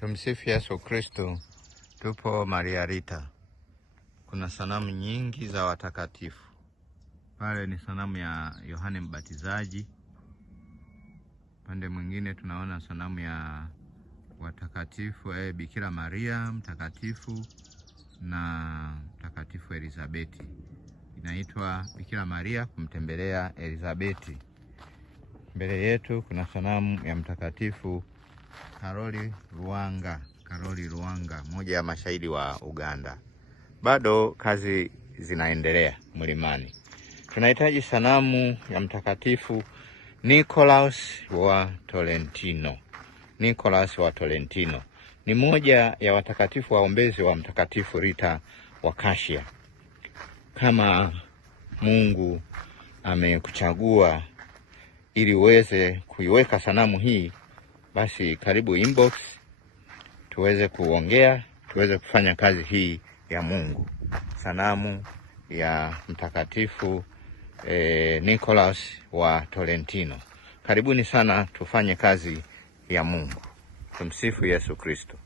Tumsifu Yesu Kristo. Tupo Maria Rita. Kuna sanamu nyingi za watakatifu. Pale ni sanamu ya Yohane Mbatizaji. Pande mwingine tunaona sanamu ya watakatifu Bikira Maria mtakatifu na mtakatifu Elizabeti. Inaitwa Bikira Maria kumtembelea Elizabeti. Mbele yetu kuna sanamu ya mtakatifu Karoli Lwanga, mmoja ya mashahidi wa Uganda. Bado kazi zinaendelea mlimani. Tunahitaji sanamu ya mtakatifu Nicholas wa Tolentino. Ni moja ya watakatifu waombezi wa mtakatifu Rita wa Kashia. Kama Mungu amekuchagua ili uweze kuiweka sanamu hii, basi karibu inbox tuweze kuongea, tuweze kufanya kazi hii ya Mungu. Sanamu ya mtakatifu Nicholas wa Tolentino. Karibuni sana tufanye kazi ya Mungu. Tumsifu Yesu Kristo.